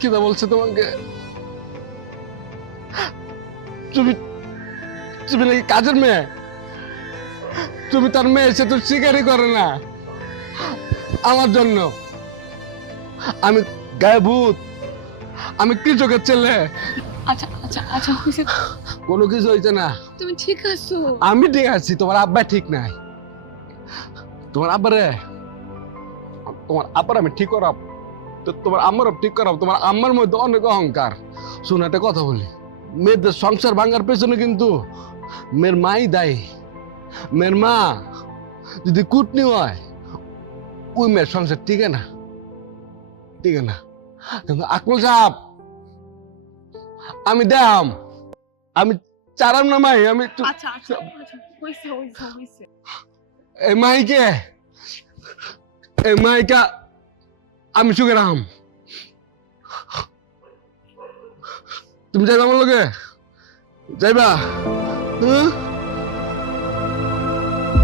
কিনা বলছে তোমাকে? তুমি তুমি নাকি কাজের মেয়ে? তুমি তার মেয়ে সে তো স্বীকারই করে না। আমার জন্য। আমি গায়ে ভূত। আমি কৃষকের ছেলে। আচ্ছা আচ্ছা আচ্ছা হয়েছে কোনো কিছু হয়েছে না। তুমি ঠিক আছো। আমি ঠিক আছি তোমার আব্বা ঠিক নাই। তোমার আব্বারে তোমার আব্বার আমি ঠিক করাব। তো তোমার আম্মারও ঠিক করাব তোমার আম্মার মধ্যে অনেক অহংকার। শুনে একটা কথা বলি। মেয়েদের সংসার ভাঙার পেছনে কিন্তু মেয়ের মাই দায়ী। মেয়ের মা যদি কুটনি হয় ওই মেয়ের সংসার টিকে না। টিকে না। কিন্তু আকমল সাহেব আমি দেখাম। আমি চারাম না মাই আমি আচ্ছা আচ্ছা আচ্ছা এই মাইকে এই মাইকা আমি চুকে রাম তুমি যাইবা আমার লগে? যাইবা? হ্যাঁ?